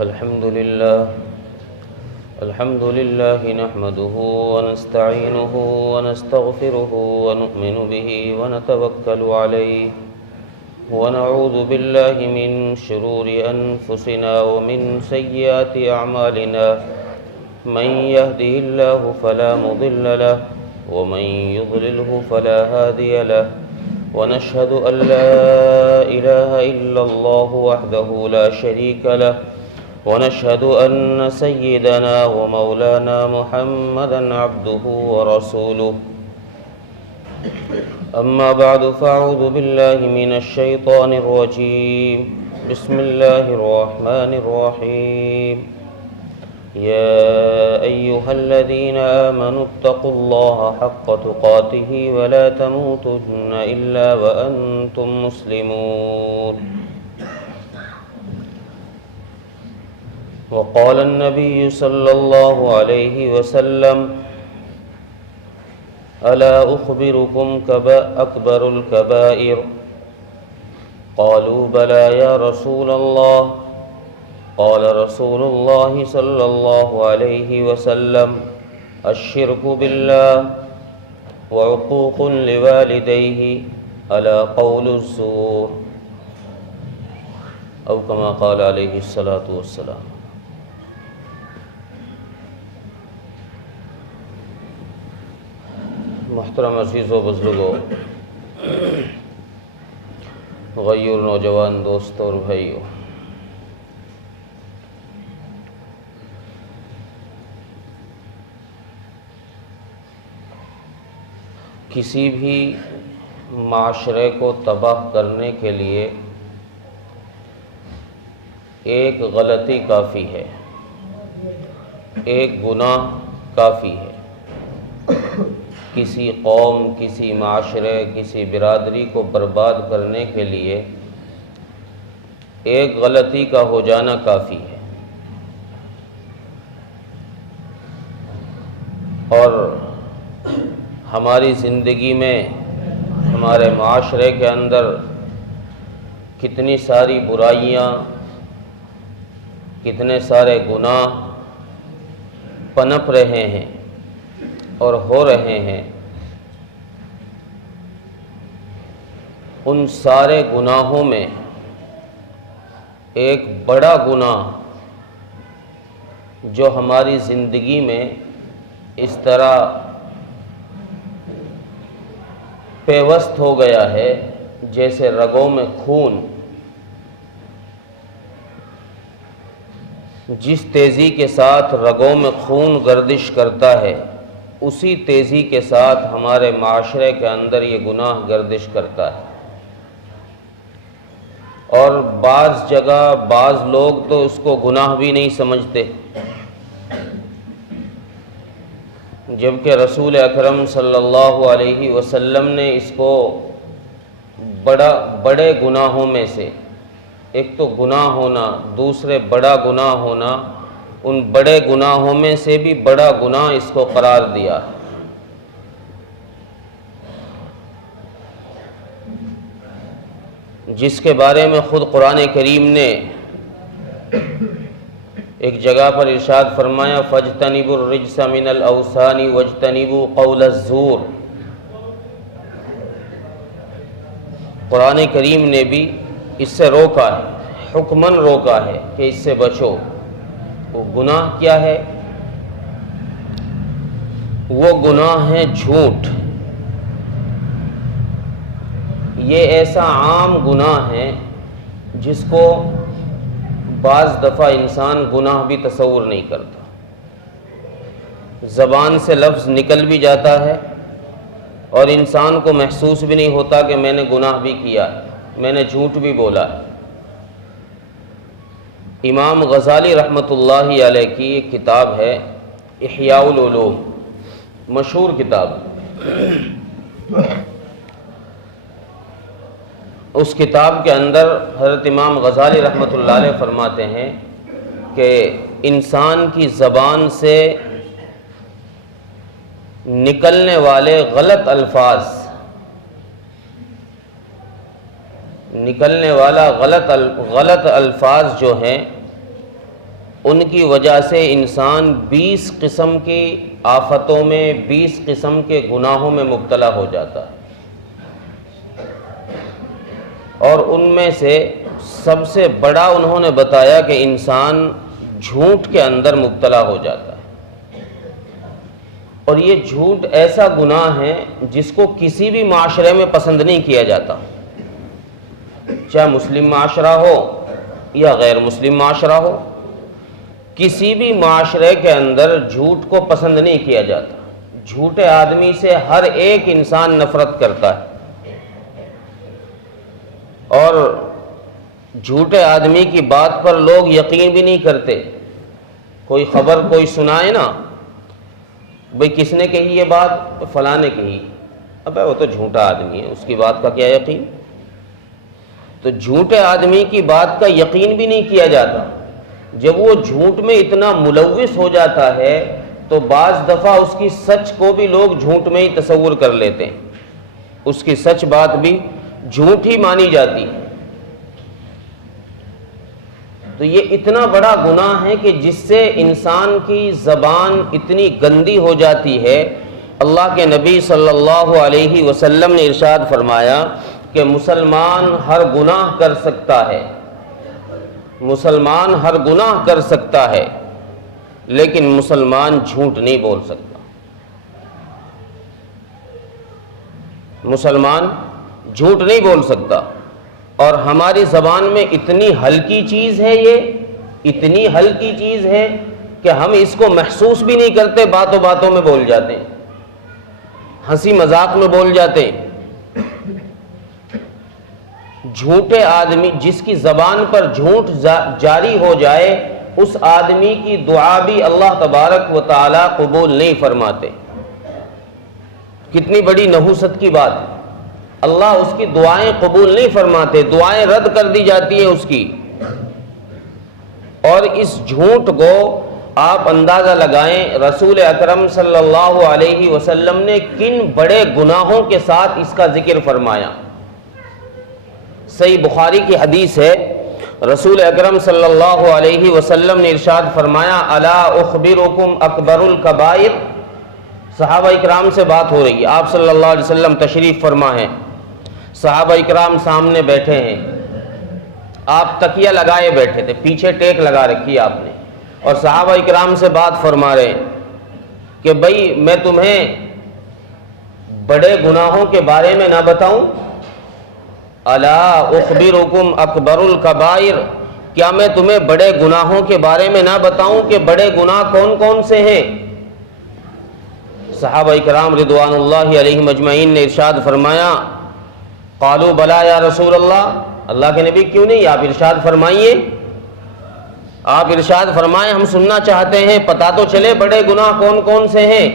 الحمد لله نحمده ونستعينه ونستغفره ونؤمن به ونتوكل عليه ونعوذ بالله من شرور أنفسنا ومن سيئات أعمالنا من يهده الله فلا مضل له ومن يضلله فلا هادي له ونشهد أن لا إله إلا الله وحده لا شريك له ونشهد أن سيدنا ومولانا محمدا عبده ورسوله أما بعد فأعوذ بالله من الشيطان الرجيم بسم الله الرحمن الرحيم يا أيها الذين آمنوا اتقوا الله حق تقاته ولا تموتن إلا وأنتم مسلمون وقال النبي صلى الله عليه وسلم ألا أخبركم أكبر الكبائر قالوا بلى يا رسول الله قال رسول الله صلى الله عليه وسلم الشرك بالله وعقوق لوالديه ألا قول الزور أو كما قال عليه الصلاة والسلام۔ محترم عزیزو بزرگو، غیور نوجوان دوستوں اور بھائیو، کسی بھی معاشرے کو تباہ کرنے کے لیے ایک غلطی کافی ہے، ایک گناہ کافی ہے۔ کسی قوم، کسی معاشرے، کسی برادری کو برباد کرنے کے لیے ایک غلطی کا ہو جانا کافی ہے، اور ہماری زندگی میں، ہمارے معاشرے کے اندر کتنی ساری برائیاں، کتنے سارے گناہ پنپ رہے ہیں اور ہو رہے ہیں۔ ان سارے گناہوں میں ایک بڑا گناہ جو ہماری زندگی میں اس طرح پیوست ہو گیا ہے جیسے رگوں میں خون، جس تیزی کے ساتھ رگوں میں خون گردش کرتا ہے اسی تیزی کے ساتھ ہمارے معاشرے کے اندر یہ گناہ گردش کرتا ہے، اور بعض جگہ بعض لوگ تو اس کو گناہ بھی نہیں سمجھتے، جبکہ رسول اکرم صلی اللہ علیہ وسلم نے اس کو بڑے گناہوں میں سے، ایک تو گناہ ہونا، دوسرے بڑا گناہ ہونا، ان بڑے گناہوں میں سے بھی بڑا گناہ اس کو قرار دیا۔ جس کے بارے میں خود قرآن کریم نے ایک جگہ پر ارشاد فرمایا فَاجْتَنِبُوا الرِّجْسَ مِنَ الْأَوْثَانِ وَاجْتَنِبُوا قَوْلَ الزُّورِ۔ قرآن کریم نے بھی اس سے روکا ہے، حکماً روکا ہے کہ اس سے بچو۔ وہ گناہ کیا ہے؟ وہ گناہ ہے جھوٹ۔ یہ ایسا عام گناہ ہے جس کو بعض دفعہ انسان گناہ بھی تصور نہیں کرتا، زبان سے لفظ نکل بھی جاتا ہے اور انسان کو محسوس بھی نہیں ہوتا کہ میں نے گناہ بھی کیا ہے، میں نے جھوٹ بھی بولا ہے۔ امام غزالی رحمۃ اللہ علیہ کی ایک کتاب ہے احیاء العلوم، مشہور کتاب۔ اس کتاب کے اندر حضرت امام غزالی رحمۃ اللہ علیہ فرماتے ہیں کہ انسان کی زبان سے نکلنے والے غلط الفاظ، نکلنے والا غلط الفاظ جو ہیں ان کی وجہ سے انسان 20 قسم کی آفتوں میں 20 قسم کے گناہوں میں مبتلا ہو جاتا ہے، اور ان میں سے سب سے بڑا انہوں نے بتایا کہ انسان جھوٹ کے اندر مبتلا ہو جاتا ہے۔ اور یہ جھوٹ ایسا گناہ ہے جس کو کسی بھی معاشرے میں پسند نہیں کیا جاتا، چاہے مسلم معاشرہ ہو یا غیر مسلم معاشرہ ہو، کسی بھی معاشرے کے اندر جھوٹ کو پسند نہیں کیا جاتا۔ جھوٹے آدمی سے ہر ایک انسان نفرت کرتا ہے، اور جھوٹے آدمی کی بات پر لوگ یقین بھی نہیں کرتے۔ کوئی خبر کوئی سنائے نا، بھئی کس نے کہی یہ بات؟ فلاں نے کہی۔ ابے وہ تو جھوٹا آدمی ہے، اس کی بات کا کیا یقین؟ تو جھوٹے آدمی کی بات کا یقین بھی نہیں کیا جاتا۔ جب وہ جھوٹ میں اتنا ملوث ہو جاتا ہے تو بعض دفعہ اس کی سچ کو بھی لوگ جھوٹ میں ہی تصور کر لیتے ہیں، اس کی سچ بات بھی جھوٹ ہی مانی جاتی ہے۔ تو یہ اتنا بڑا گناہ ہے کہ جس سے انسان کی زبان اتنی گندی ہو جاتی ہے۔ اللہ کے نبی صلی اللہ علیہ وسلم نے ارشاد فرمایا کہ مسلمان ہر گناہ کر سکتا ہے، مسلمان ہر گناہ کر سکتا ہے، لیکن مسلمان جھوٹ نہیں بول سکتا۔ مسلمان جھوٹ نہیں بول سکتا، اور ہماری زبان میں اتنی ہلکی چیز ہے، یہ اتنی ہلکی چیز ہے کہ ہم اس کو محسوس بھی نہیں کرتے، باتوں باتوں میں بول جاتے ہیں، ہنسی مذاق میں بول جاتے ہیں۔ جھوٹے آدمی جس کی زبان پر جھوٹ جاری ہو جائے، اس آدمی کی دعا بھی اللہ تبارک و تعالی قبول نہیں فرماتے۔ کتنی بڑی نحوست کی بات ہے، اللہ اس کی دعائیں قبول نہیں فرماتے، دعائیں رد کر دی جاتی ہیں اس کی۔ اور اس جھوٹ کو آپ اندازہ لگائیں، رسول اکرم صلی اللہ علیہ وسلم نے کن بڑے گناہوں کے ساتھ اس کا ذکر فرمایا۔ صحیح بخاری کی حدیث ہے، رسول اکرم صلی اللہ علیہ وسلم نے ارشاد فرمایا، الا اخبرکم اکبر الکبائر۔ صحابہ اکرام سے بات ہو رہی ہے، آپ صلی اللہ علیہ وسلم تشریف فرما ہیں، صحابہ اکرام سامنے بیٹھے ہیں، آپ تکیہ لگائے بیٹھے تھے، پیچھے ٹیک لگا رکھی آپ نے، اور صحابہ اکرام سے بات فرما رہے ہیں کہ بھئی میں تمہیں بڑے گناہوں کے بارے میں نہ بتاؤں؟ الا اخبرکم اکبر الکبائر، کیا میں تمہیں بڑے گناہوں کے بارے میں نہ بتاؤں کہ بڑے گناہ کون کون سے ہیں؟ صحابہ اکرام رضوان اللہ علیہم اجمعین نے ارشاد فرمایا، قالوا بلا یا رسول اللہ، اللہ کے نبی کیوں نہیں، آپ ارشاد فرمائیے، آپ ارشاد فرمائیں، ہم سننا چاہتے ہیں، پتہ تو چلے بڑے گناہ کون کون سے ہیں،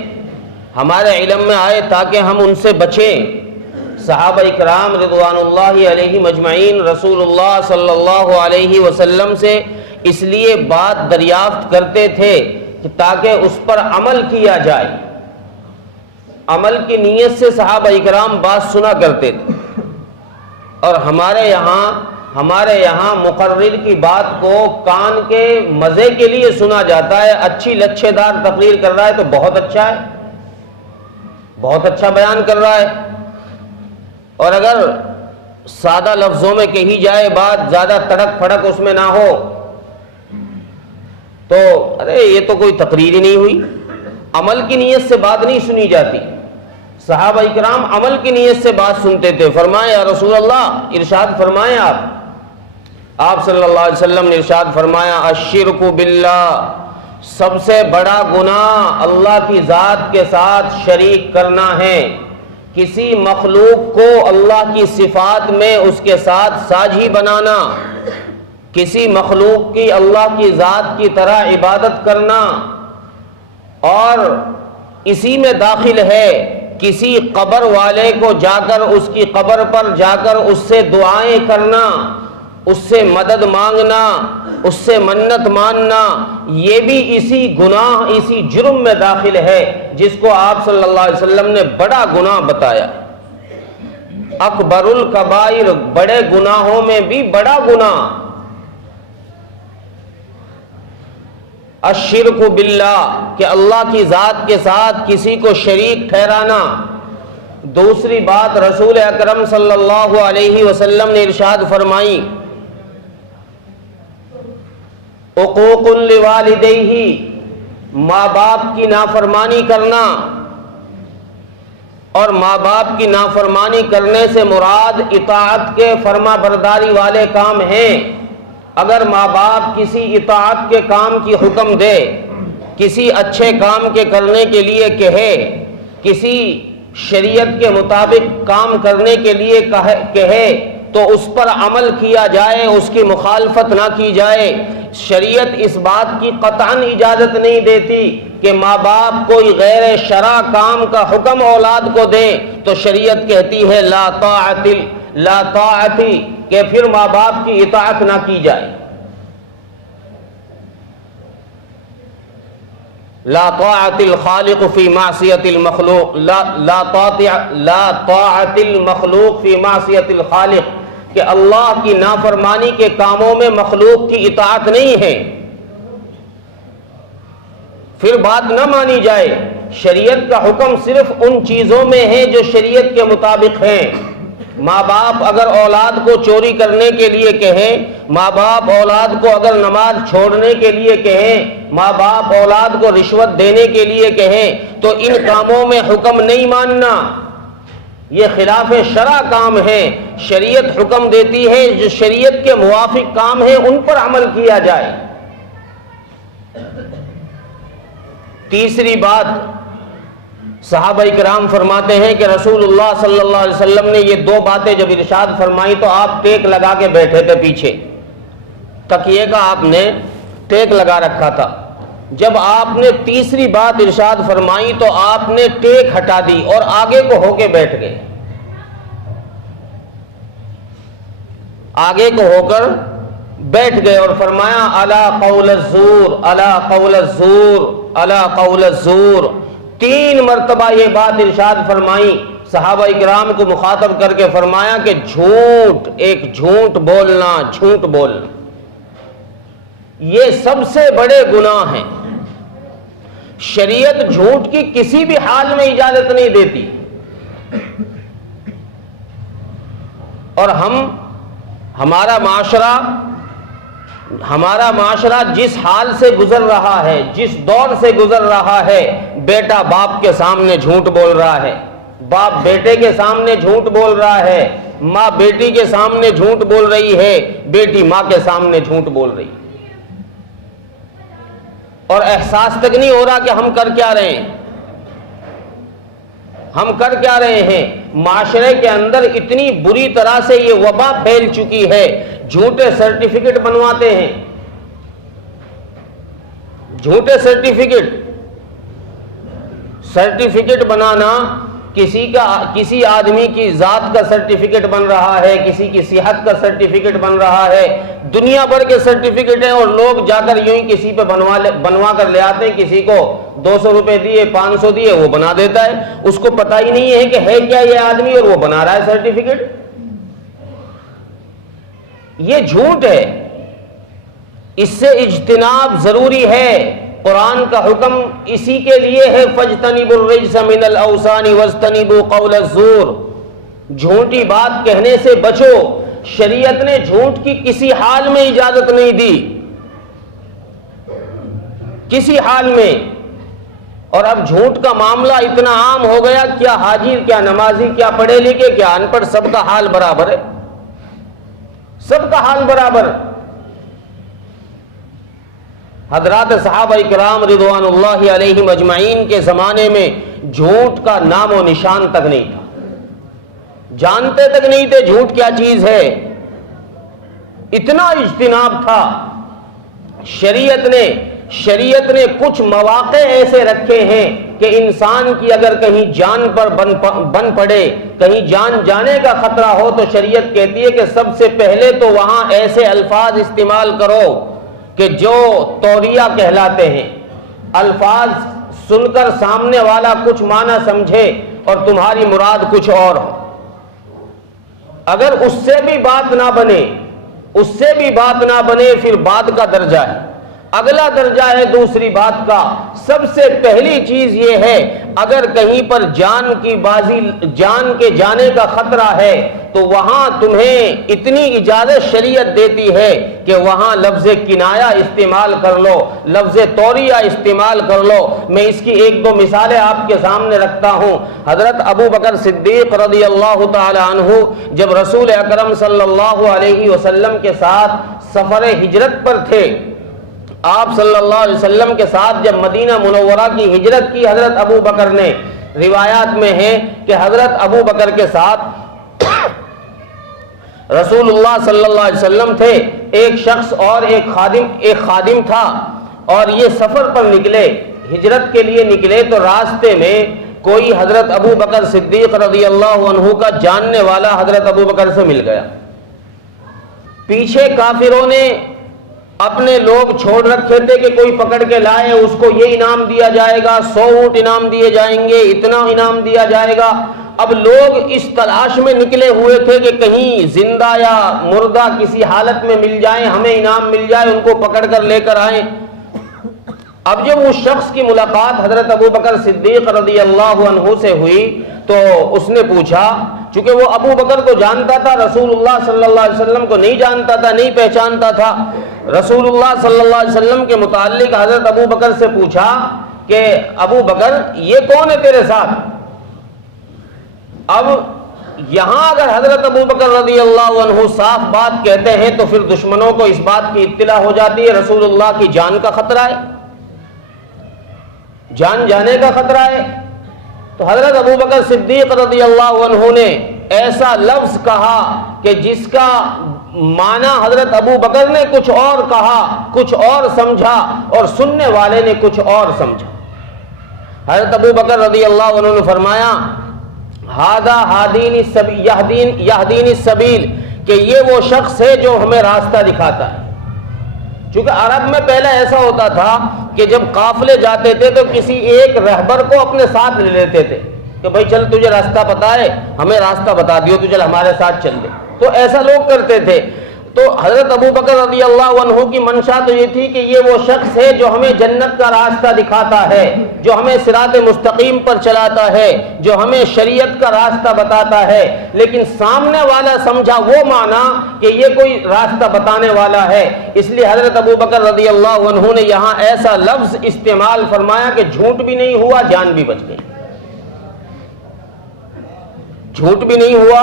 ہمارے علم میں آئے تاکہ ہم ان سے بچیں۔ صحابہ اکرام رضوان اللہ علیہم اجمعین رسول اللہ صلی اللہ علیہ وسلم سے اس لیے بات دریافت کرتے تھے کہ تاکہ اس پر عمل کیا جائے، عمل کی نیت سے صحابہ اکرام بات سنا کرتے تھے۔ اور ہمارے یہاں مقرر کی بات کو کان کے مزے کے لیے سنا جاتا ہے، اچھی لچھے دار تقریر کر رہا ہے تو بہت اچھا ہے، بہت اچھا بیان کر رہا ہے، اور اگر سادہ لفظوں میں کہی جائے بات، زیادہ تڑک پھڑک اس میں نہ ہو تو ارے یہ تو کوئی تقریر ہی نہیں ہوئی، عمل کی نیت سے بات نہیں سنی جاتی۔ صحابہ اکرام عمل کی نیت سے بات سنتے تھے۔ فرمائے یا رسول اللہ، ارشاد فرمائیں آپ صلی اللہ علیہ وسلم نے ارشاد فرمایا، الشرک باللہ، سب سے بڑا گناہ اللہ کی ذات کے ساتھ شریک کرنا ہے، کسی مخلوق کو اللہ کی صفات میں اس کے ساتھ ساجھی بنانا، کسی مخلوق کی اللہ کی ذات کی طرح عبادت کرنا، اور اسی میں داخل ہے کسی قبر والے کو جا کر اس کی قبر پر جا کر اس سے دعائیں کرنا، اس سے مدد مانگنا، اس سے منت ماننا، یہ بھی اسی گناہ، اسی جرم میں داخل ہے جس کو آپ صلی اللہ علیہ وسلم نے بڑا گناہ بتایا۔ اکبر الکبائر، بڑے گناہوں میں بھی بڑا گناہ۔ الشرک باللہ کہ اللہ کی ذات کے ساتھ کسی کو شریک ٹھہرانا۔ دوسری بات رسول اکرم صلی اللہ علیہ وسلم نے ارشاد فرمائی عقوق لوالدیہ، ماں باپ کی نافرمانی کرنا، اور ماں باپ کی نافرمانی کرنے سے مراد اطاعت کے فرما برداری والے کام ہیں۔ اگر ماں باپ کسی اطاعت کے کام کی حکم دے، کسی اچھے کام کے کرنے کے لیے کہے، کسی شریعت کے مطابق کام کرنے کے لیے کہے تو اس پر عمل کیا جائے، اس کی مخالفت نہ کی جائے۔ شریعت اس بات کی قطعاً اجازت نہیں دیتی کہ ماں باپ کوئی غیر شرع کام کا حکم اولاد کو دیں، تو شریعت کہتی ہے لا طاعتی کہ پھر ماں باپ کی اطاعت نہ کی جائے۔ لا طاعت الخالق فی معصیت المخلوق، لا طاعت المخلوق فی معصیت الخالق کہ اللہ کی نافرمانی کے کاموں میں مخلوق کی اطاعت نہیں ہے، پھر بات نہ مانی جائے۔ شریعت کا حکم صرف ان چیزوں میں ہے جو شریعت کے مطابق ہیں۔ ماں باپ اگر اولاد کو چوری کرنے کے لیے کہیں، ماں باپ اولاد کو اگر نماز چھوڑنے کے لیے کہیں، ماں باپ اولاد کو رشوت دینے کے لیے کہیں، تو ان کاموں میں حکم نہیں ماننا، یہ خلاف شرع کام ہے۔ شریعت حکم دیتی ہے جو شریعت کے موافق کام ہے ان پر عمل کیا جائے۔ تیسری بات صحابہ کرام فرماتے ہیں کہ رسول اللہ صلی اللہ علیہ وسلم نے یہ دو باتیں جب ارشاد فرمائی تو آپ ٹیک لگا کے بیٹھے تھے، پیچھے تکیے کا آپ نے ٹیک لگا رکھا تھا۔ جب آپ نے تیسری بات ارشاد فرمائی تو آپ نے ٹیک ہٹا دی اور آگے کو ہو کے بیٹھ گئے، آگے کو ہو کر بیٹھ گئے اور فرمایا الا قول الزور، الا قول الزور، الا قول الزور۔ 3 مرتبہ یہ بات ارشاد فرمائی، صحابہ اکرام کو مخاطب کر کے فرمایا کہ جھوٹ، ایک جھوٹ بولنا، جھوٹ بولنا یہ سب سے بڑے گناہ ہیں۔ شریعت جھوٹ کی کسی بھی حال میں اجازت نہیں دیتی، اور ہمارا معاشرہ جس حال سے گزر رہا ہے، جس دور سے گزر رہا ہے، بیٹا باپ کے سامنے جھوٹ بول رہا ہے، باپ بیٹے کے سامنے جھوٹ بول رہا ہے، ماں بیٹی کے سامنے جھوٹ بول رہی ہے، بیٹی ماں کے سامنے جھوٹ بول رہی ہے، اور احساس تک نہیں ہو رہا کہ ہم کر کیا رہے ہیں، ہم کر کیا رہے ہیں۔ معاشرے کے اندر اتنی بری طرح سے یہ وبا پھیل چکی ہے، جھوٹے سرٹیفکیٹ بنواتے ہیں، جھوٹے سرٹیفکیٹ بنانا، کسی آدمی کی ذات کا سرٹیفکیٹ بن رہا ہے، کسی کی صحت کا سرٹیفکیٹ بن رہا ہے، دنیا بھر کے سرٹیفکیٹ ہیں، اور لوگ جا کر یوں ہی کسی پہ بنوا کر لے آتے ہیں، کسی کو 200 روپے دیے، 500 دیے، وہ بنا دیتا ہے، اس کو پتہ ہی نہیں ہے کہ ہے کیا یہ آدمی، اور وہ بنا رہا ہے سرٹیفکیٹ۔ یہ جھوٹ ہے، اس سے اجتناب ضروری ہے۔ قرآن کا حکم اسی کے لیے ہے فَاجْتَنِبُوا الرِّجْسَ مِنَ الْأَوْثَانِ وَاجْتَنِبُوا قَوْلَ الزُّورِ، جھوٹی بات کہنے سے بچو۔ شریعت نے جھوٹ کی کسی حال میں اجازت نہیں دی، کسی حال میں۔ اور اب جھوٹ کا معاملہ اتنا عام ہو گیا، کیا حاجی، کیا نمازی، کیا پڑھے لکھے، کیا ان پڑھ، سب کا حال برابر ہے، سب کا حال برابر۔ حضرات صحابہ کرام رضوان اللہ علیہم اجمعین کے زمانے میں جھوٹ کا نام و نشان تک نہیں تھا، جانتے تک نہیں تھے جھوٹ کیا چیز ہے، اتنا اجتناب تھا۔ شریعت نے کچھ مواقع ایسے رکھے ہیں کہ انسان کی اگر کہیں جان پر بن پڑے، کہیں جان جانے کا خطرہ ہو، تو شریعت کہتی ہے کہ سب سے پہلے تو وہاں ایسے الفاظ استعمال کرو کہ جو توریہ کہلاتے ہیں، الفاظ سن کر سامنے والا کچھ معنی سمجھے اور تمہاری مراد کچھ اور ہو۔ اگر اس سے بھی بات نہ بنے، پھر بات کا درجہ ہے۔ اگلا درجہ ہے دوسری بات کا. سب سے پہلی چیز یہ ہے اگر کہیں پر جان کی بازی، جان کے جانے کا خطرہ ہے تو وہاں تمہیں اتنی اجازت شریعت دیتی ہے کہ وہاں لفظ کنایہ استعمال کر لو، لفظ توریہ استعمال کر لو. میں اس کی ایک دو مثالیں آپ کے سامنے رکھتا ہوں. حضرت ابو بکر صدیق رضی اللہ تعالی عنہ جب رسول اکرم صلی اللہ علیہ وسلم کے ساتھ سفر ہجرت پر تھے، آپ صلی اللہ علیہ وسلم کے ساتھ جب مدینہ منورہ کی ہجرت کی حضرت ابو بکر نے، روایات میں ہے کہ حضرت ابو بکر کے ساتھ رسول اللہ صلی اللہ علیہ وسلم تھے، ایک شخص اور ایک خادم تھا، اور یہ سفر پر نکلے، ہجرت کے لیے نکلے تو راستے میں کوئی حضرت ابو بکر صدیق رضی اللہ عنہ کا جاننے والا حضرت ابو بکر سے مل گیا. پیچھے کافروں نے اپنے لوگ چھوڑ رکھے تھے کہ کوئی پکڑ کے لائے اس کو یہ انعام دیا جائے گا، 100 اونٹ انعام دیے جائیں گے، اتنا انعام دیا جائے گا. اب لوگ اس تلاش میں نکلے ہوئے تھے کہ کہیں زندہ یا مردہ کسی حالت میں مل جائیں، ہمیں انعام مل جائے، ان کو پکڑ کر لے کر آئیں. اب جب اس شخص کی ملاقات حضرت ابو بکر صدیق رضی اللہ عنہ سے ہوئی تو اس نے پوچھا، چونکہ وہ ابو بکر کو جانتا تھا، رسول اللہ صلی اللہ علیہ وسلم کو نہیں جانتا تھا، نہیں پہچانتا تھا. رسول اللہ صلی اللہ علیہ وسلم کے متعلق حضرت ابو بکر سے پوچھا کہ ابو بکر یہ کون ہے تیرے ساتھ؟ اب یہاں اگر حضرت ابو بکر رضی اللہ عنہ صاف بات کہتے ہیں تو پھر دشمنوں کو اس بات کی اطلاع ہو جاتی ہے رسول اللہ کی جان کا خطرہ ہے، جان جانے کا خطرہ ہے. تو حضرت ابو بکر صدیق رضی اللہ عنہ نے ایسا لفظ کہا کہ جس کا معنی حضرت ابو بکر نے کچھ اور کہا، کچھ اور سمجھا، اور سننے والے نے کچھ اور سمجھا. حضرت ابو بکر رضی اللہ عنہ نے فرمایا ہذا یہدین السبیل، کہ یہ وہ شخص ہے جو ہمیں راستہ دکھاتا ہے. چونکہ عرب میں پہلے ایسا ہوتا تھا کہ جب قافلے جاتے تھے تو کسی ایک رہبر کو اپنے ساتھ لے لیتے تھے کہ بھائی چل تجھے راستہ پتہ ہے، ہمیں راستہ بتا دیو، تو چل ہمارے ساتھ چل دے. تو ایسا لوگ کرتے تھے. تو حضرت ابو بکر رضی اللہ عنہ کی منشا تو یہ تھی کہ یہ وہ شخص ہے جو ہمیں جنت کا راستہ دکھاتا ہے، جو ہمیں صراط مستقیم پر چلاتا ہے، جو ہمیں شریعت کا راستہ بتاتا ہے. لیکن سامنے والا سمجھا وہ معنی کہ یہ کوئی راستہ بتانے والا ہے، اس لیے حضرت ابو بکر رضی اللہ عنہ نے یہاں ایسا لفظ استعمال فرمایا کہ جھوٹ بھی نہیں ہوا، جان بھی بچ گئی. جھوٹ بھی نہیں ہوا،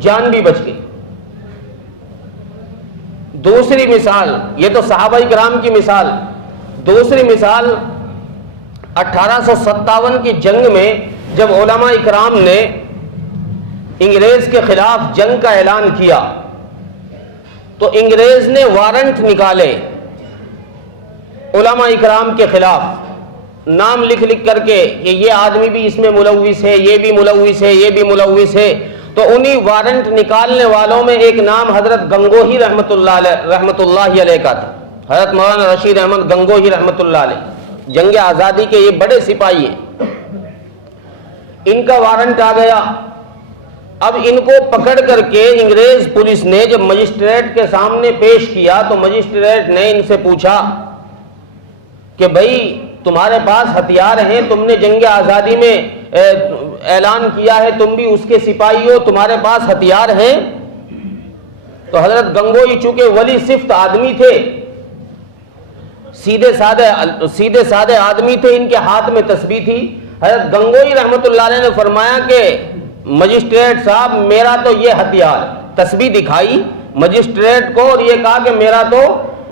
جان بھی بچ گئی. دوسری مثال، یہ تو صحابہ کرام کی مثال. دوسری مثال 1857 کی جنگ میں جب علماء کرام نے انگریز کے خلاف جنگ کا اعلان کیا تو انگریز نے وارنٹ نکالے علماء کرام کے خلاف، نام لکھ لکھ کر کے کہ یہ آدمی بھی اس میں ملوث ہے، یہ بھی ملوث ہے، یہ بھی ملوث ہے. تو انہی وارنٹ نکالنے والوں میں ایک نام حضرت گنگوہی رحمۃ اللہ علیہ کا تھا. حضرت مولانا رشید احمد گنگوہی رحمۃ اللہ علیہ جنگ آزادی کے یہ بڑے سپاہی ہیں. ان کا وارنٹ آ گیا. اب ان کو پکڑ کر کے انگریز پولیس نے جب مجسٹریٹ کے سامنے پیش کیا تو مجسٹریٹ نے ان سے پوچھا کہ بھائی تمہارے پاس ہتھیار ہیں، تم نے جنگ آزادی میں اعلان کیا ہے، تم بھی اس کے سپاہی ہو، تمہارے پاس ہتھیار ہیں؟ تو حضرت گنگوئی چونکہ ولی صفت آدمی تھے، سیدھے سادے آدمی تھے، ان کے ہاتھ میں تسبیح تھی. حضرت گنگوئی رحمت اللہ علیہ نے فرمایا کہ مجسٹریٹ صاحب میرا تو یہ ہتھیار، تسبیح دکھائی مجسٹریٹ کو اور یہ کہا کہ میرا تو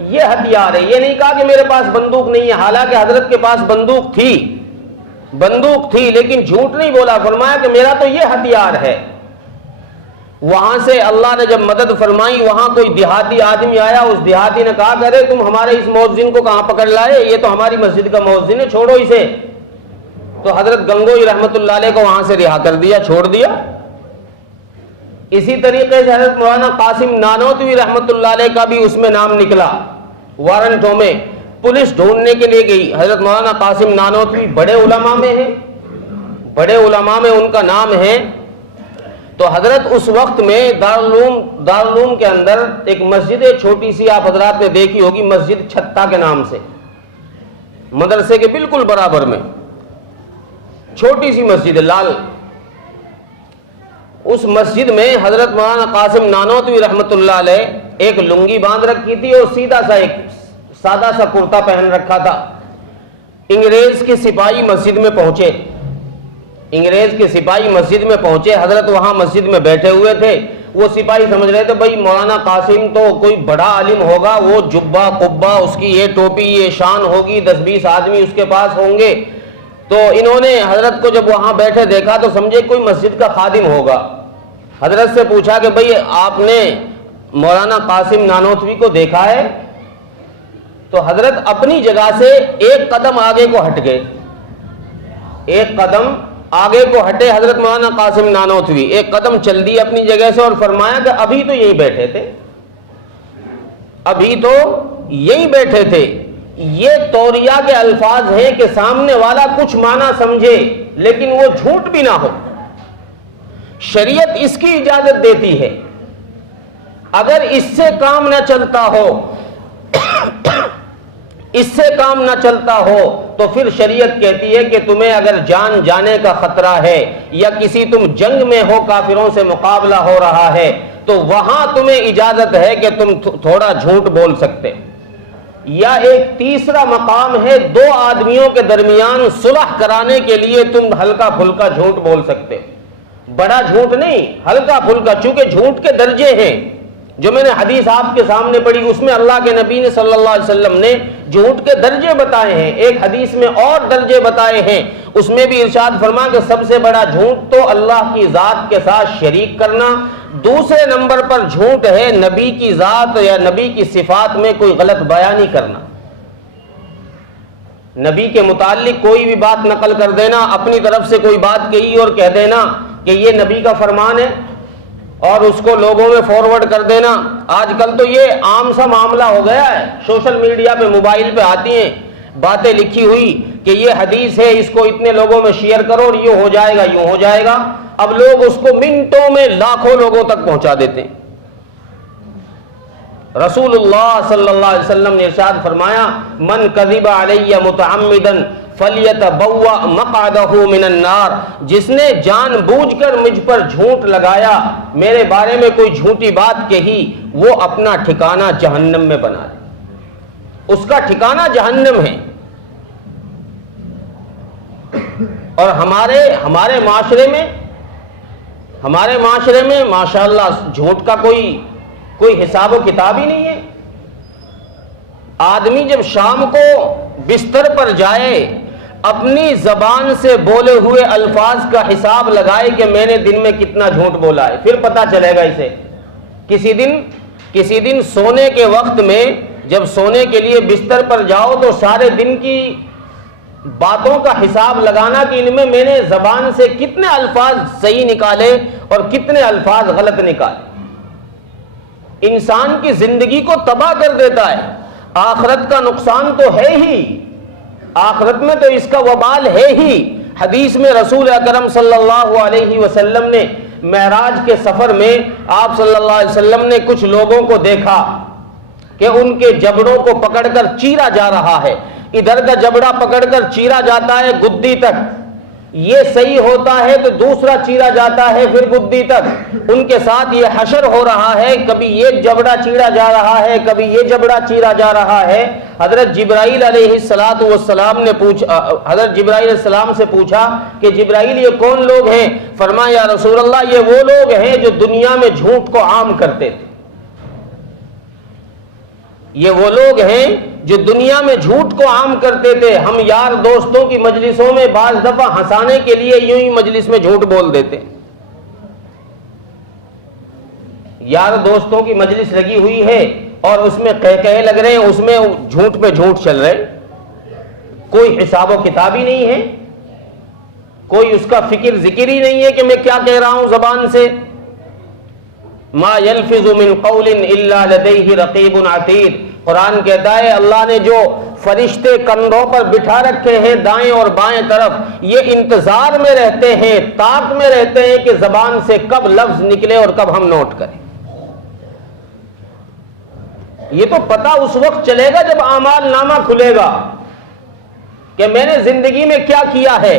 یہ ہتھیار ہے. یہ نہیں کہا کہ میرے پاس بندوق نہیں ہے، حالانکہ حضرت کے پاس بندوق تھی لیکن جھوٹ نہیں بولا، فرمایا کہ میرا تو یہ ہتھیار ہے. وہاں سے اللہ نے جب مدد فرمائی، وہاں کوئی دیہاتی آدمی آیا، اس دیہاتی نے کہا کہ ارے تم ہمارے اس مؤذن کو کہاں پکڑ لائے، یہ تو ہماری مسجد کا مؤذن ہے، چھوڑو اسے. تو حضرت گنگوئی رحمت اللہ علیہ کو وہاں سے رہا کر دیا، چھوڑ دیا. اسی طریقے سے حضرت مولانا قاسم نانوتوی رحمت اللہ علیہ کا بھی اس میں نام نکلا وارنٹوں میں. پولیس ڈھونڈنے کے لیے گئی. حضرت مولانا قاسم نانوتوی بڑے علماء میں ہیں، بڑے علماء میں ان کا نام ہے، تو حضرت اس وقت میں دارالعلوم کے اندر ایک مسجد چھوٹی سی آپ حضرات نے دیکھی ہوگی، مسجد چھتا کے نام سے، مدرسے کے بالکل برابر میں چھوٹی سی مسجد لال، اس مسجد میں حضرت مولانا قاسم نانوتوی رحمۃ اللہ علیہ ایک لنگی باندھ رکھی تھی اور سیدھا سا ایک سادہ سا کرتا پہن رکھا تھا۔ انگریز کے سپاہی مسجد میں پہنچے، انگریز کے سپاہی مسجد میں پہنچے، حضرت وہاں مسجد میں بیٹھے ہوئے تھے۔ وہ سپاہی سمجھ رہے تھے بھائی مولانا قاسم تو کوئی بڑا عالم ہوگا، وہ جبہ قبہ، اس کی یہ ٹوپی، یہ شان ہوگی، 10-20 آدمی اس کے پاس ہوں گے۔ تو انہوں نے حضرت کو جب وہاں بیٹھے دیکھا تو سمجھے کوئی مسجد کا خادم ہوگا۔ حضرت سے پوچھا کہ بھئی آپ نے مولانا قاسم نانوتوی کو دیکھا ہے؟ تو حضرت اپنی جگہ سے ایک قدم آگے کو ہٹ گئے، ایک قدم آگے کو ہٹے حضرت مولانا قاسم نانوتوی، ایک قدم چل دی اپنی جگہ سے اور فرمایا کہ ابھی تو یہی بیٹھے تھے، ابھی تو یہی بیٹھے تھے۔ یہ توریہ کے الفاظ ہیں کہ سامنے والا کچھ معنی سمجھے لیکن وہ جھوٹ بھی نہ ہو، شریعت اس کی اجازت دیتی ہے۔ اگر اس سے کام نہ چلتا ہو اس سے کام نہ چلتا ہو تو پھر شریعت کہتی ہے کہ تمہیں اگر جان جانے کا خطرہ ہے یا کسی تم جنگ میں ہو، کافروں سے مقابلہ ہو رہا ہے، تو وہاں تمہیں اجازت ہے کہ تم تھوڑا جھوٹ بول سکتے۔ یا ایک تیسرا مقام ہے، دو آدمیوں کے درمیان صلح کرانے کے لیے تم ہلکا پھلکا جھوٹ بول سکتے، بڑا جھوٹ نہیں، ہلکا پھلکا، چونکہ جھوٹ کے درجے ہیں۔ جو میں نے حدیث آپ کے سامنے پڑھی اس میں اللہ کے نبی نے صلی اللہ علیہ وسلم نے جھوٹ کے درجے بتائے ہیں، ایک حدیث میں اور درجے بتائے ہیں، اس میں بھی ارشاد فرما کہ سب سے بڑا جھوٹ تو اللہ کی ذات کے ساتھ شریک کرنا، دوسرے نمبر پر جھوٹ ہے نبی کی ذات یا نبی کی صفات میں کوئی غلط بیانی کرنا، نبی کے متعلق کوئی بھی بات نقل کر دینا، اپنی طرف سے کوئی بات کہی اور کہہ دینا کہ یہ نبی کا فرمان ہے اور اس کو لوگوں میں فارورڈ کر دینا۔ آج کل تو یہ عام سا معاملہ ہو گیا ہے، سوشل میڈیا پہ موبائل پہ آتی ہیں باتیں لکھی ہوئی کہ یہ حدیث ہے، اس کو اتنے لوگوں میں شیئر کرو اور یہ ہو جائے گا، یوں ہو جائے گا۔ اب لوگ اس کو منٹوں میں لاکھوں لوگوں تک پہنچا دیتے ہیں۔ رسول اللہ صلی اللہ علیہ وسلم نے ارشاد فرمایا من کذب علی متعمدا فلیتبوأ مقعدہ من النار، جس نے جان بوجھ کر مجھ پر جھوٹ لگایا، میرے بارے میں کوئی جھوٹی بات کہی، وہ اپنا ٹھکانہ جہنم میں بنا لے، اس کا ٹھکانہ جہنم ہے۔ اور ہمارے معاشرے میں ماشاءاللہ جھوٹ کا کوئی حساب و کتاب ہی نہیں ہے۔ آدمی جب شام کو بستر پر جائے اپنی زبان سے بولے ہوئے الفاظ کا حساب لگائے کہ میں نے دن میں کتنا جھوٹ بولا ہے، پھر پتہ چلے گا اسے۔ کسی دن سونے کے وقت میں جب سونے کے لیے بستر پر جاؤ تو سارے دن کی باتوں کا حساب لگانا کہ ان میں نے زبان سے کتنے الفاظ صحیح نکالے اور کتنے الفاظ غلط نکالے۔ انسان کی زندگی کو تباہ کر دیتا ہے، آخرت کا نقصان تو ہے ہی، آخرت میں تو اس کا وبال ہے ہی۔ حدیث میں رسول اکرم صلی اللہ علیہ وسلم نے معراج کے سفر میں آپ صلی اللہ علیہ وسلم نے کچھ لوگوں کو دیکھا کہ ان کے جبڑوں کو پکڑ کر چیرا جا رہا ہے، ادھر کا جبڑا پکڑ کر چیرا جاتا ہے گدی تک، یہ صحیح ہوتا ہے تو دوسرا چیرا جاتا ہے پھر گدی تک، ان کے ساتھ یہ حشر ہو رہا ہے، کبھی یہ جبڑا چیرا جا رہا ہے، کبھی یہ جبڑا چیرا جا رہا ہے۔ حضرت جبرائیل علیہ السلام نے حضرت جبرائیل علیہ السلام سے پوچھا کہ جبرائیل یہ کون لوگ ہیں؟ فرمایا یا رسول اللہ یہ وہ لوگ ہیں جو دنیا میں جھوٹ کو عام کرتے تھے، یہ وہ لوگ ہیں جو دنیا میں جھوٹ کو عام کرتے تھے۔ ہم یار دوستوں کی مجلسوں میں بعض دفعہ ہنسانے کے لیے یوں ہی مجلس میں جھوٹ بول دیتے، یار دوستوں کی مجلس لگی ہوئی ہے اور اس میں قہقہے لگ رہے ہیں، اس میں جھوٹ پہ جھوٹ چل رہے، کوئی حساب و کتاب ہی نہیں ہے، کوئی اس کا فکر ذکر ہی نہیں ہے کہ میں کیا کہہ رہا ہوں زبان سے۔ ما يلفظ من قول الا لديه رقيب عتيد، قرآن کہتا ہے اللہ نے جو فرشتے کندھوں پر بٹھا رکھے ہیں دائیں اور بائیں طرف، یہ انتظار میں رہتے ہیں، طاق میں رہتے ہیں کہ زبان سے کب لفظ نکلے اور کب ہم نوٹ کریں۔ یہ تو پتہ اس وقت چلے گا جب اعمال نامہ کھلے گا کہ میں نے زندگی میں کیا کیا ہے،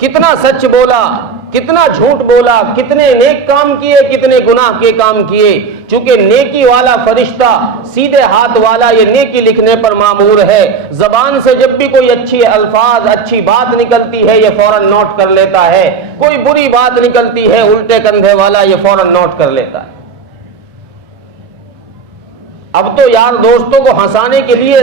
کتنا سچ بولا، کتنا جھوٹ بولا، کتنے نیک کام کیے، کتنے گناہ کے کام کیے۔ چونکہ نیکی والا فرشتہ سیدھے ہاتھ والا یہ نیکی لکھنے پر مامور ہے، زبان سے جب بھی کوئی اچھی الفاظ، اچھی بات نکلتی ہے یہ فوراً نوٹ کر لیتا ہے، کوئی بری بات نکلتی ہے الٹے کندھے والا یہ فوراً نوٹ کر لیتا ہے۔ اب تو یار دوستوں کو ہنسانے کے لیے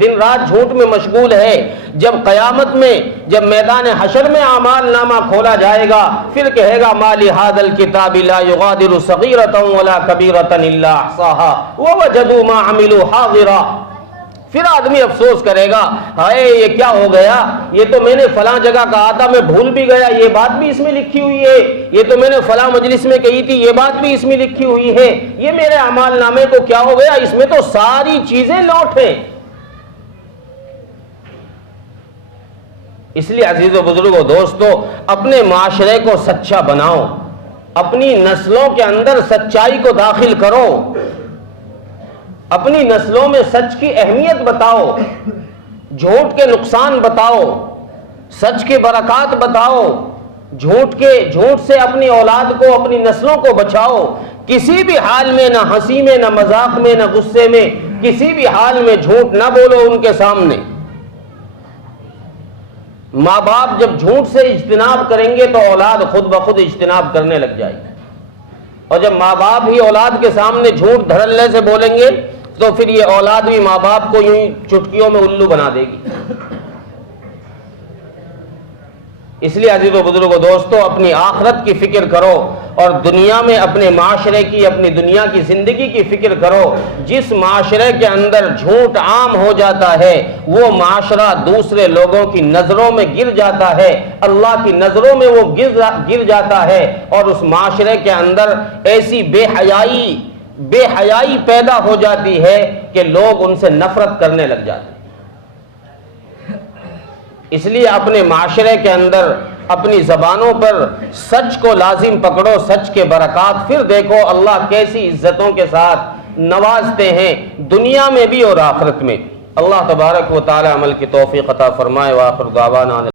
دن رات جھوٹ میں مشغول ہے، جب قیامت میں، جب میدان حشر میں اعمال نامہ کھولا جائے گا پھر کہے گا ما لہذا الکتاب لا یغادر صغیرۃ ولا کبیرۃ الا احصاها ووجدوا ما عملوا حاضرا۔ پھر آدمی افسوس کرے گا، ہائے یہ کیا ہو گیا، یہ تو میں نے فلاں جگہ کہا تھا میں بھول بھی گیا، یہ بات بھی اس میں لکھی ہوئی ہے، یہ تو میں نے فلاں مجلس میں کہی تھی یہ بات بھی اس میں لکھی ہوئی ہے، یہ میرے اعمال نامے کو کیا ہو گیا، اس میں تو ساری چیزیں لوٹ ہیں۔ اس لیے عزیز و بزرگوں دوستو، اپنے معاشرے کو سچا بناؤ، اپنی نسلوں کے اندر سچائی کو داخل کرو، اپنی نسلوں میں سچ کی اہمیت بتاؤ، جھوٹ کے نقصان بتاؤ، سچ کے برکات بتاؤ، جھوٹ سے اپنی اولاد کو، اپنی نسلوں کو بچاؤ۔ کسی بھی حال میں، نہ ہنسی میں، نہ مذاق میں، نہ غصے میں، کسی بھی حال میں جھوٹ نہ بولو ان کے سامنے۔ ماں باپ جب جھوٹ سے اجتناب کریں گے تو اولاد خود بخود اجتناب کرنے لگ جائے گی، اور جب ماں باپ ہی اولاد کے سامنے جھوٹ دھڑلے سے بولیں گے تو پھر یہ اولاد بھی ماں باپ کو یوں ہی چٹکیوں میں الو بنا دے گی۔ اس لیے عزیز و بزرگوں دوستو، اپنی آخرت کی فکر کرو اور دنیا میں اپنے معاشرے کی، اپنی دنیا کی زندگی کی فکر کرو۔ جس معاشرے کے اندر جھوٹ عام ہو جاتا ہے وہ معاشرہ دوسرے لوگوں کی نظروں میں گر جاتا ہے، اللہ کی نظروں میں وہ گر جاتا ہے، اور اس معاشرے کے اندر ایسی بے حیائی پیدا ہو جاتی ہے کہ لوگ ان سے نفرت کرنے لگ جاتے ہیں۔ اس لیے اپنے معاشرے کے اندر اپنی زبانوں پر سچ کو لازم پکڑو، سچ کے برکات پھر دیکھو اللہ کیسی عزتوں کے ساتھ نوازتے ہیں، دنیا میں بھی اور آخرت میں بھی۔ اللہ تبارک و تعالی عمل کی توفیق عطا فرمائے۔ وآخر دعوانا